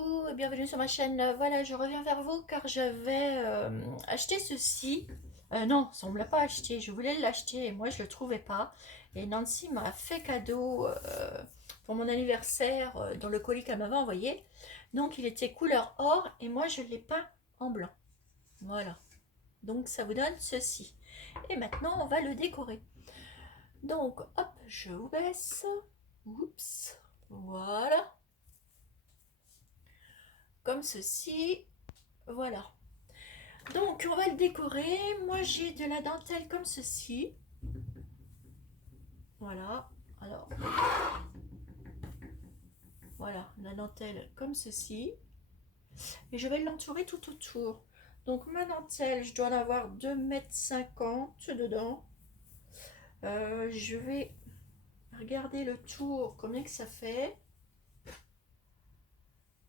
coucou et bienvenue sur ma chaîne. Voilà, je reviens vers vous car j'avais acheté ceci. Non, ça on me l'a pas acheté, je voulais l'acheter et moi je le trouvais pas. Et Nancy m'a fait cadeau pour mon anniversaire dans le colis qu'elle m'avait envoyé. Donc il était couleur or et moi je l'ai peint en blanc. Voilà, donc ça vous donne ceci. Et maintenant on va le décorer. Donc hop, je vous baisse. Oups, voilà. Comme ceci, voilà. Donc on va le décorer. Moi j'ai de la dentelle comme ceci. Voilà. Alors voilà, la dentelle comme ceci. Et je vais l'entourer tout autour. Donc ma dentelle, je dois en avoir 2,50 m dedans. Je vais regarder le tour, combien que ça fait.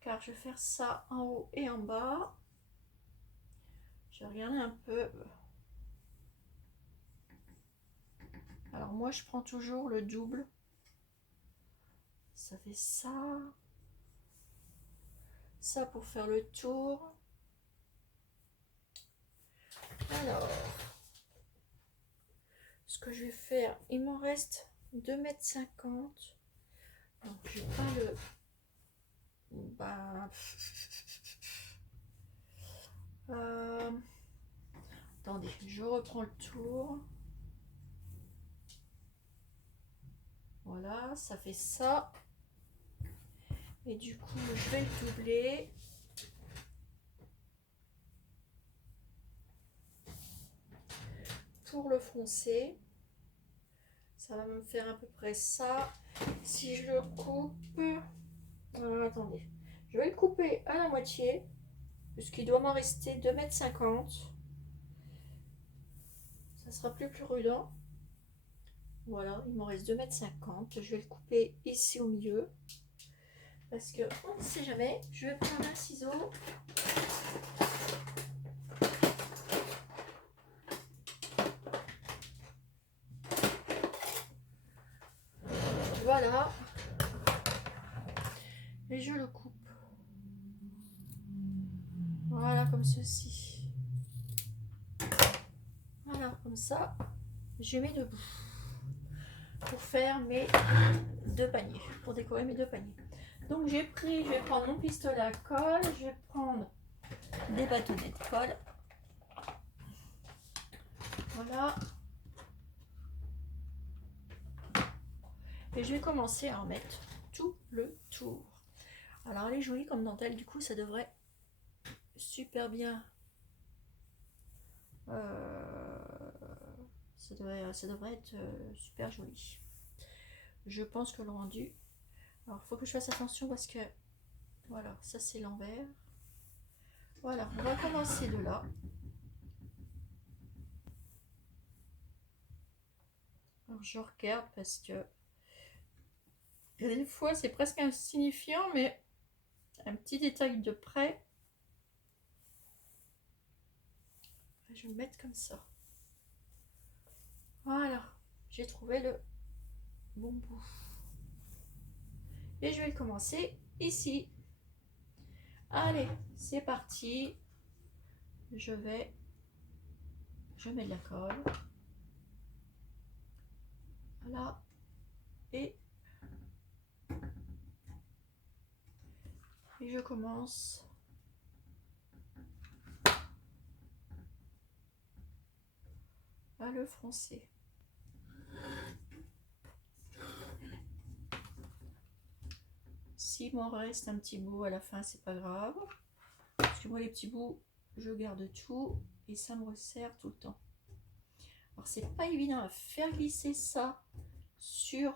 Car je vais faire ça en haut et en bas. Je vais regarder un peu. Alors moi je prends toujours le double. Ça fait ça. Ça pour faire le tour. Alors, ce que je vais faire, il m'en reste 2,50 m. Donc je vais pas le... Bah... Attendez, je reprends le tour. Voilà, ça fait ça. Et du coup, je vais le doubler. Pour le froncer. Ça va me faire à peu près ça. Si je le coupe... attendez. Je vais le couper à la moitié. Puisqu'il doit m'en rester 2,50 m. Ça sera plus prudent. Voilà, il m'en reste 2,50 m. Je vais le couper ici au milieu. Parce que on ne sait jamais. Je vais prendre un ciseau. Voilà. Et je le coupe. Voilà, comme ceci. Voilà, comme ça. Je mets debout. Pour faire mes deux paniers. Pour décorer mes deux paniers. Donc je vais prendre mon pistolet à colle. Je vais prendre des bâtonnets de colle. Voilà. Et je vais commencer à en mettre tout le tour. Alors elle est jolie comme dentelle, du coup ça devrait super bien. Ça devrait être super joli. Je pense que le rendu. Alors il faut que je fasse attention parce que voilà, ça c'est l'envers. Voilà, on va commencer de là. Alors je regarde parce que des fois c'est presque insignifiant, mais un petit détail de près. Je vais me mettre comme ça. Voilà, j'ai trouvé le bon bout. Et je vais commencer ici. Allez, c'est parti. Je mets de la colle. Voilà. Et je commence à le froncer. S'il m'en reste un petit bout à la fin, c'est pas grave. Parce que moi, les petits bouts, je garde tout et ça me resserre tout le temps. Alors, c'est pas évident à faire glisser ça sur...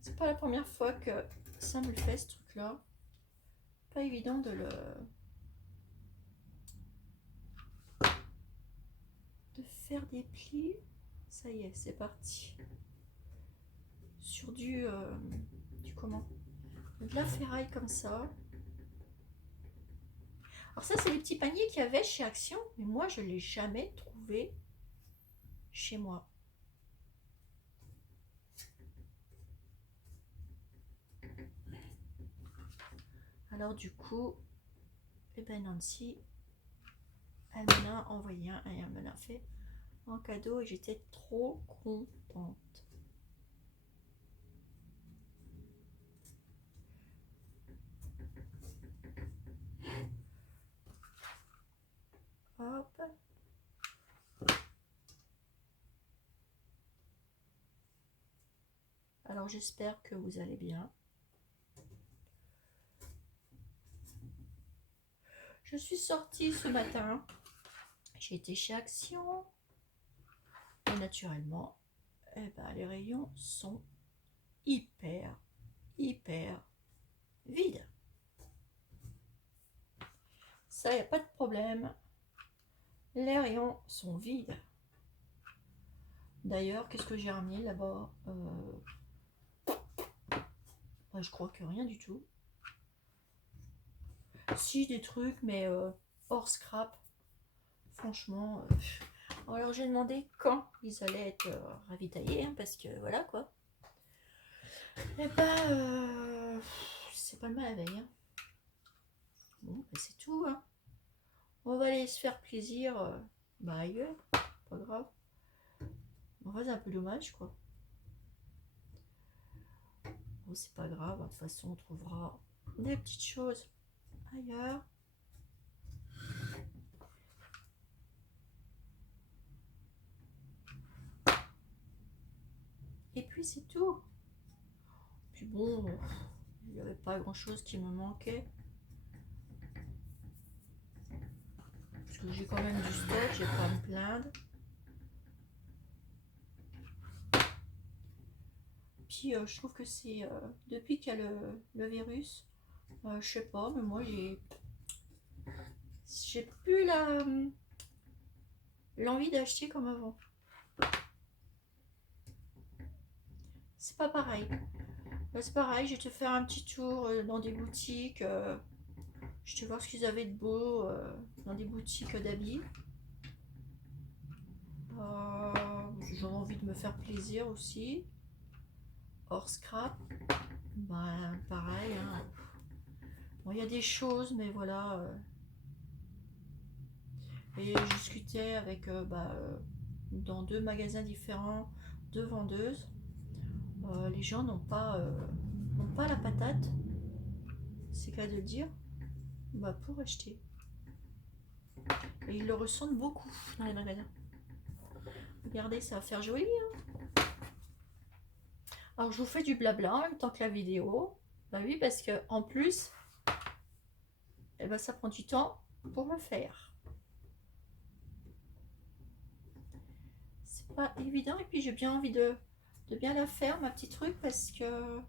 C'est pas la première fois que ça me le fait, ce truc-là. Pas évident de faire des plis. Ça y est, c'est parti. Sur du comment, de la ferraille comme ça. Alors ça, c'est les petits paniers qu'il y avait chez Action, mais moi je l'ai jamais trouvé chez moi. Alors du coup, eh ben Nancy, elle m'en a envoyé un et elle me l'a fait en cadeau et j'étais trop contente. Hop. Alors j'espère que vous allez bien. Je suis sortie ce matin. J'ai été chez Action. Et naturellement, eh ben, les rayons sont hyper vides. Ça, il n'y a pas de problème. Les rayons sont vides. D'ailleurs, qu'est-ce que j'ai ramené là-bas je crois que rien du tout. Si, des trucs, mais hors scrap. Franchement. Alors, j'ai demandé quand ils allaient être ravitaillés, hein, parce que voilà quoi. Et bah, c'est pas le mal à la veille. Hein. Bon, bah, c'est tout. Hein. On va aller se faire plaisir ailleurs. Pas grave. En fait, c'est un peu dommage quoi. Bon, c'est pas grave. De toute façon, on trouvera des petites choses ailleurs. Et puis c'est tout. Puis bon, il n'y avait pas grand chose qui me manquait. Parce que j'ai quand même du stock, j'ai pas à me plaindre. Puis je trouve que c'est depuis qu'il y a le virus, je sais pas, mais moi j'ai plus l'envie d'acheter comme avant. C'est pas pareil. Là, c'est pareil, je vais te faire un petit tour dans des boutiques. Je vais voir ce qu'ils avaient de beau dans des boutiques d'habits. J'ai envie de me faire plaisir aussi. Hors scrap, ben pareil. Hein. Bon, il y a des choses, mais voilà. Et je discutais avec dans 2 magasins différents, 2 vendeuses. Les gens n'ont pas la patate, c'est qu'à de le dire, pour acheter. Et ils le ressentent beaucoup dans les magasins. Regardez, ça va faire joli. Hein. Alors je vous fais du blabla en même temps que la vidéo. Bah oui, parce que en plus, ça prend du temps pour le faire. C'est pas évident et puis j'ai bien envie de bien la faire, ma petite truc, parce que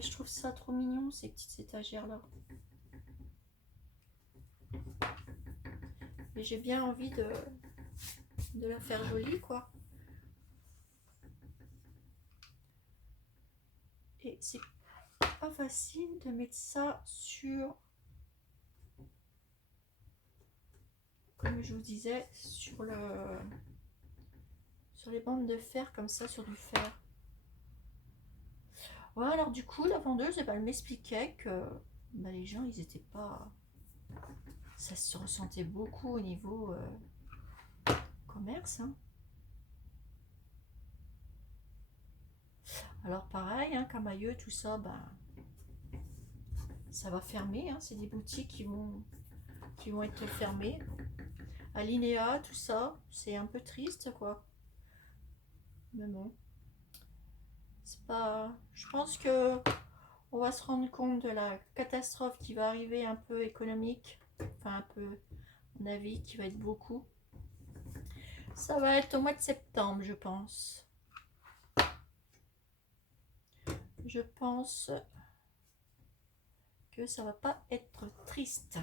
je trouve ça trop mignon, ces petites étagères là. Et j'ai bien envie de la faire jolie quoi. Et c'est pas facile de mettre ça sur, comme je vous disais, sur les bandes de fer comme ça, sur du fer. Ouais, alors du coup, la vendeuse, elle m'expliquait que les gens, ils étaient pas... Ça se ressentait beaucoup au niveau commerce. Hein. Alors pareil, hein, Camailleux, tout ça, ça va fermer. Hein. C'est des boutiques qui vont être fermées. Alinéa, tout ça, c'est un peu triste, quoi. Mais bon. C'est pas... Je pense que on va se rendre compte de la catastrophe qui va arriver un peu économique. Enfin, un peu, à mon avis, qui va être beaucoup. Ça va être au mois de septembre, je pense. Je pense que ça va pas être triste.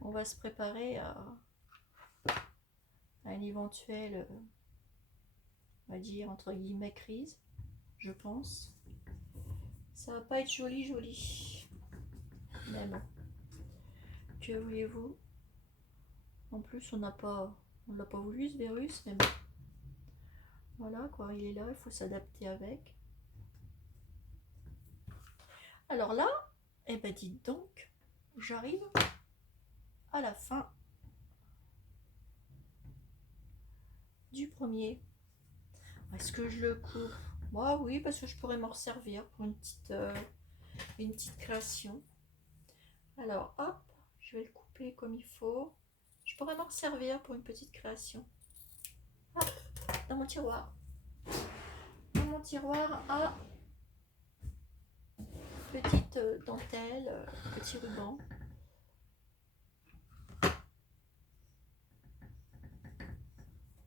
On va se préparer à une éventuelle, on va dire, entre guillemets, crise, je pense. Ça va pas être joli. Mais bon. Que voulez-vous? En plus, on l'a pas voulu, ce virus, mais bon. Voilà, quoi, il est là, il faut s'adapter avec. Alors là, eh ben dites donc, j'arrive à la fin du premier. Est-ce que je le coupe? Moi, oui, parce que je pourrais m'en resservir pour une petite création. Alors, hop, je vais le couper comme il faut. Je pourrais m'en servir pour une petite création. Hop, dans mon tiroir. Dans mon tiroir à petite dentelle, petit ruban.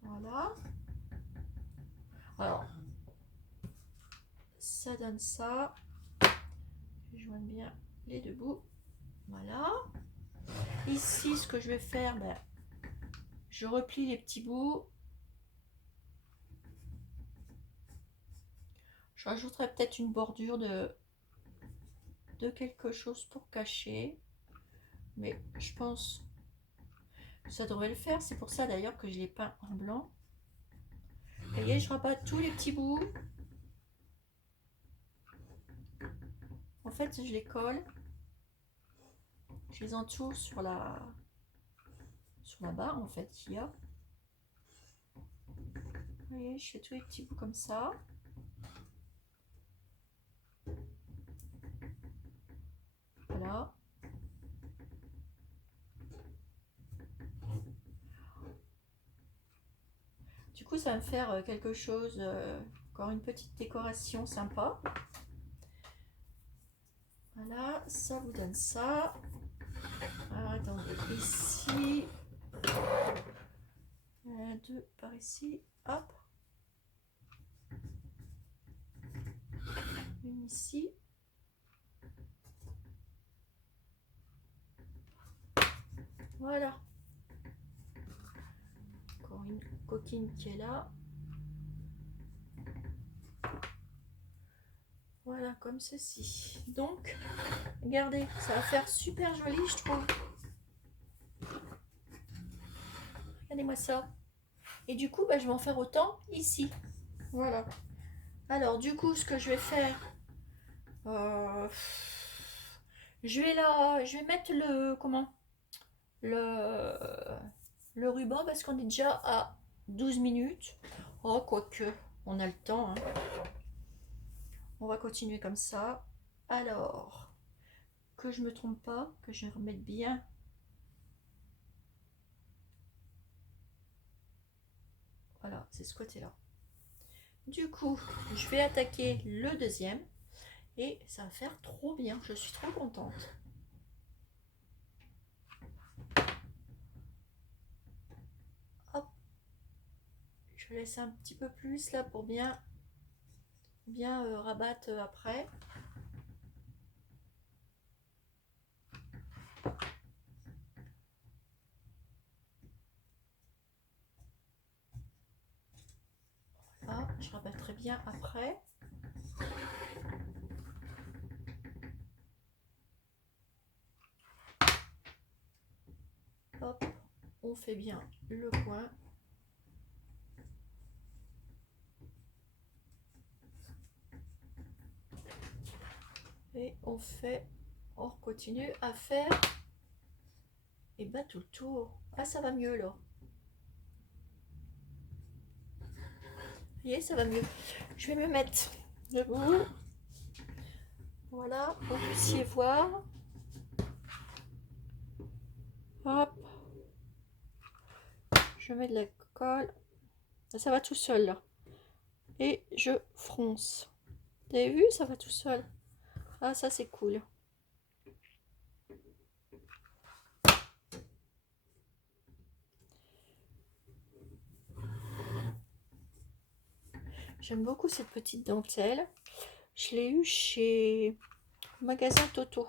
Voilà. Alors, ça donne ça. Je joins bien les deux bouts. Voilà. Ici, ce que je vais faire, ben, je replie les petits bouts. Je rajouterai peut-être une bordure de quelque chose pour cacher. Mais je pense que ça devrait le faire. C'est pour ça d'ailleurs que je l'ai peint en blanc. Vous voyez, je rabatte tous les petits bouts. En fait, je les colle. Je les entoure sur la barre en fait qu'il y a. Vous voyez, je fais tous les petits bouts comme ça. Voilà. Du coup, ça va me faire quelque chose, encore une petite décoration sympa. Voilà, ça vous donne ça. Alors, attendez, ici. Deux par ici. Hop. Une ici. Voilà. Encore une coquine qui est là. Voilà, comme ceci. Donc, regardez, ça va faire super joli, je trouve. Regardez-moi ça. Et du coup, bah, je vais en faire autant ici. Voilà. Alors, du coup, ce que je vais faire, je vais mettre le, le ruban parce qu'on est déjà à 12 minutes. Oh, quoique, on a le temps. Hein. On va continuer comme ça. Alors, que je me trompe pas, que je remette bien. Voilà, c'est ce côté-là. Du coup, je vais attaquer le deuxième et ça va faire trop bien. Je suis trop contente. Hop, je laisse un petit peu plus là pour bien rabattre après. Voilà, je rabattrai bien après. Hop, on fait bien le coin. Et on continue à faire et bah tout le tour. Ah, ça va mieux là. Vous voyez, ça va mieux. Je vais me mettre debout. Voilà, pour que vous puissiez voir. Hop. Je mets de la colle. Ça va tout seul là. Et je fronce. Vous avez vu, ça va tout seul. Ah, ça c'est cool. J'aime beaucoup cette petite dentelle. Je l'ai eue chez Magasin Toto.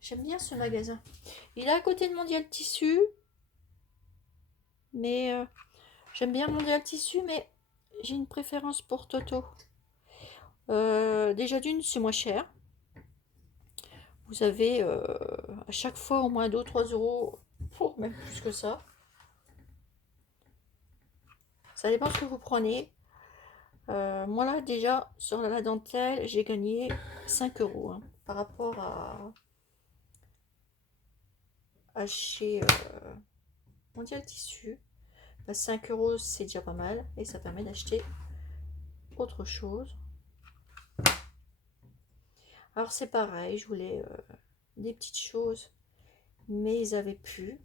J'aime bien ce magasin. Il est à côté de Mondial Tissu. Mais j'aime bien Mondial Tissu, mais j'ai une préférence pour Toto. Déjà d'une, c'est moins cher. Vous avez à chaque fois au moins 2-3 euros, même plus que ça. Ça dépend ce que vous prenez. Moi là déjà sur la dentelle j'ai gagné 5 euros hein, par rapport à chez Mondial Tissu. Bah, 5 euros c'est déjà pas mal et ça permet d'acheter autre chose. Alors c'est pareil, je voulais des petites choses mais ils avaient plus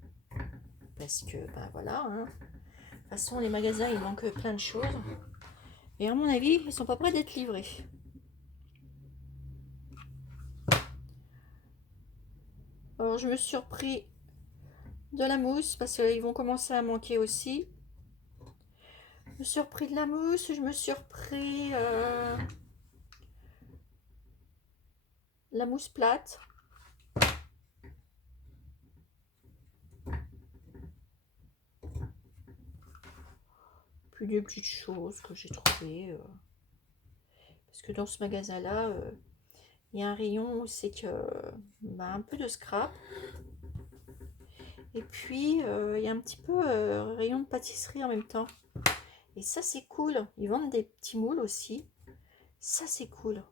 parce que ben voilà hein. De toute façon les magasins il manque plein de choses et à mon avis ils sont pas prêts d'être livrés. Alors je me suis surpris de la mousse parce qu'ils vont commencer à manquer aussi. Je me suis repris de la mousse, je me suis repris la mousse plate. Puis des petites choses que j'ai trouvées. Parce que dans ce magasin-là, il y a un rayon où c'est que bah, un peu de scrap. Et puis, il y a un petit peu rayon de pâtisserie en même temps. Et ça, c'est cool. Ils vendent des petits moules aussi. Ça, c'est cool.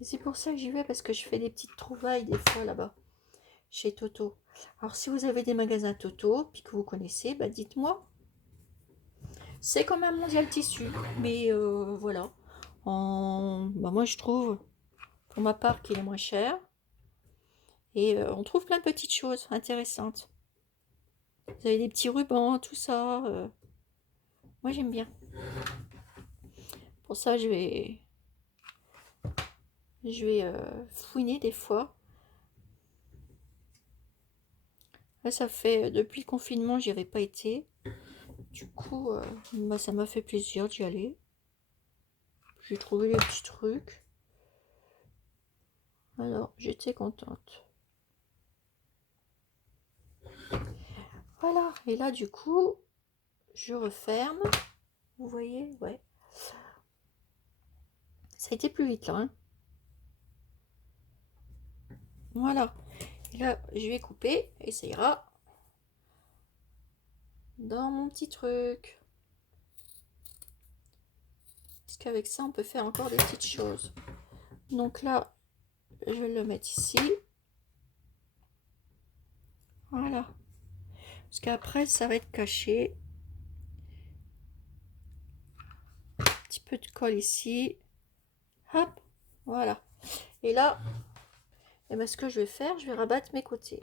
Et c'est pour ça que j'y vais, parce que je fais des petites trouvailles des fois là-bas, chez Toto. Alors, si vous avez des magasins Toto, puis que vous connaissez, bah, dites-moi. C'est comme un Mondial Tissu, mais voilà. Bah, moi, je trouve, pour ma part, qu'il est moins cher. Et on trouve plein de petites choses intéressantes. Vous avez des petits rubans, tout ça. Moi, j'aime bien. Pour ça, je vais fouiner des fois. Là, ça fait depuis le confinement, j'y avais pas été. Du coup, bah, ça m'a fait plaisir d'y aller. J'ai trouvé les petits trucs. Alors, j'étais contente. Voilà. Et là, du coup, je referme. Vous voyez, ouais. Ça a été plus vite là. Hein. Voilà. Et là, je vais couper et ça ira dans mon petit truc. Parce qu'avec ça, on peut faire encore des petites choses. Donc là, je vais le mettre ici. Voilà. Parce qu'après, ça va être caché. Un petit peu de colle ici. Hop. Voilà. Et là, eh ben, ce que je vais faire, je vais rabattre mes côtés.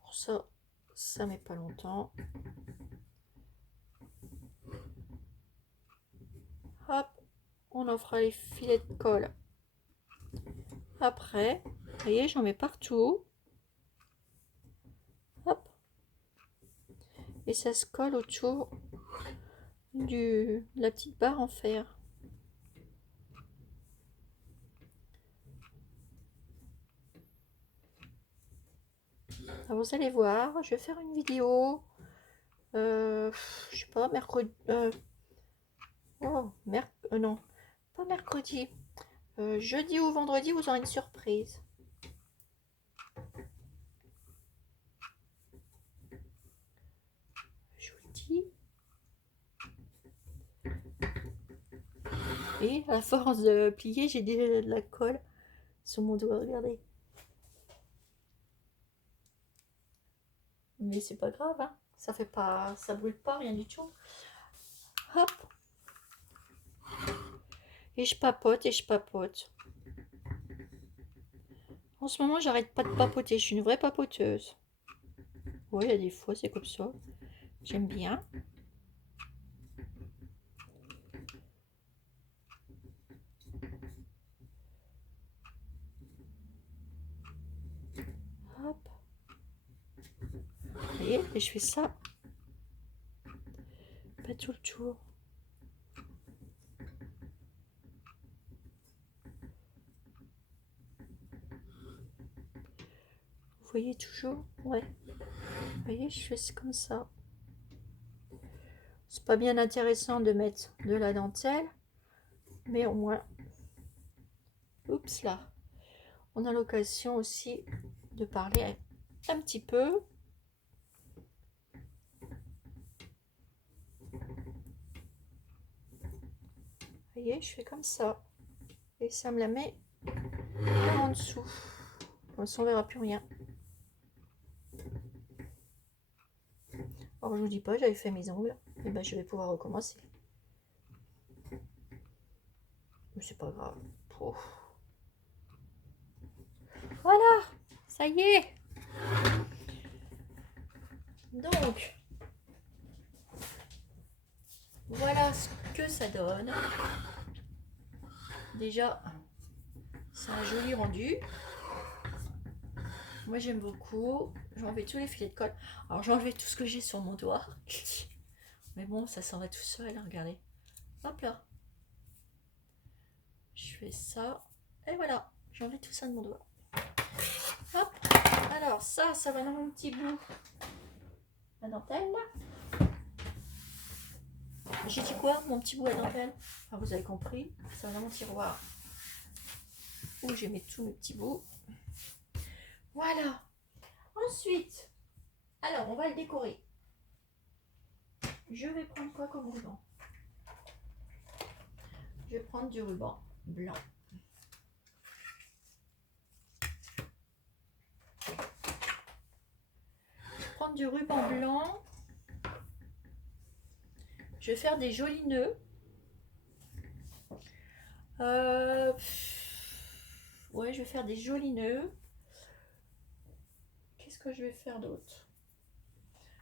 Pour ça, ça met pas longtemps. Hop. On en fera les filets de colle. Après, vous voyez, j'en mets partout. Hop. Et ça se colle autour de la petite barre en fer. Alors vous allez voir, je vais faire une vidéo. Je sais pas, mercredi. Non, pas mercredi. Jeudi ou vendredi, vous aurez une surprise. Je vous le dis. Et à force de plier, j'ai déjà de la colle sur mon doigt, regardez. Mais c'est pas grave, hein. Ça fait pas, ça brûle pas, rien du tout. Hop. Et je papote et je papote. En ce moment, j'arrête pas de papoter. Je suis une vraie papoteuse. Oui, il y a des fois, c'est comme ça. J'aime bien. Hop. Vous voyez, et je fais ça. Pas tout le tour. Vous voyez toujours? Ouais. Vous voyez, je fais comme ça. C'est pas bien intéressant de mettre de la dentelle, mais au moins, oups là, on a l'occasion aussi de parler un petit peu. Vous voyez, je fais comme ça. Et ça me la met là en dessous. Comme ça, on verra plus rien. Alors, je vous dis pas, j'avais fait mes ongles. Et ben, je vais pouvoir recommencer. Mais c'est pas grave. Pouf. Voilà, ça y est. Donc, voilà ce que ça donne. Déjà, c'est un joli rendu. Moi, j'aime beaucoup. J'ai enlevé tous les filets de colle. Alors, j'ai enlevé tout ce que j'ai sur mon doigt. Mais bon, ça s'en va tout seul, hein, regardez. Hop là. Je fais ça. Et voilà, j'ai enlevé tout ça de mon doigt. Hop. Alors, ça va dans mon petit bout. La dentelle, là. J'ai dit quoi, mon petit bout à dentelle? Enfin, vous avez compris. Ça va dans mon tiroir. Où j'ai mis tous mes petits bouts. Voilà. Ensuite, alors, on va le décorer. Je vais prendre quoi comme ruban? Je vais prendre du ruban blanc. Prendre du ruban blanc. Je vais faire des jolis nœuds. Ouais, je vais faire des jolis nœuds. Qu'est-ce que je vais faire d'autre?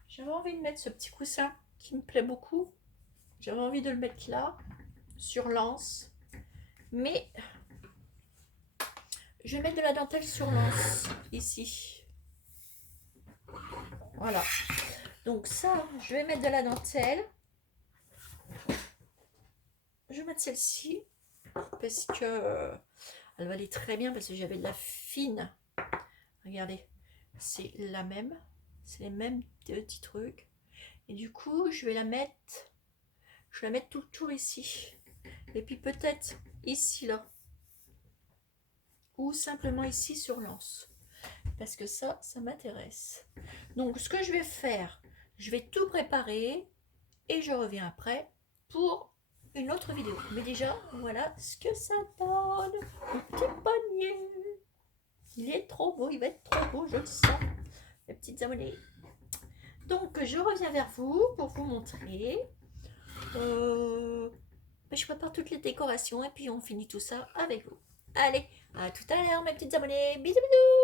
J'avais envie de mettre ce petit coussin qui me plaît beaucoup. J'avais envie de le mettre là, sur l'anse. Mais je vais mettre de la dentelle sur l'anse, ici. Voilà. Donc ça, je vais mettre de la dentelle. Je vais mettre celle-ci. Parce que elle va aller très bien. Parce que j'avais de la fine. Regardez. C'est la même. C'est les mêmes petits trucs. Et du coup, je vais la mettre. Je vais la mettre tout le tour ici. Et puis peut-être ici, là. Ou simplement ici sur l'anse. Parce que ça m'intéresse. Donc, ce que je vais faire, je vais tout préparer. Et je reviens après pour une autre vidéo. Mais déjà, voilà ce que ça donne. Le petit panier. Il est trop beau, il va être trop beau, je le sens. Les petites abonnées. Donc, je reviens vers vous pour vous montrer. Je prépare toutes les décorations et puis on finit tout ça avec vous. Allez, à tout à l'heure mes petites abonnées. Bisous bisous.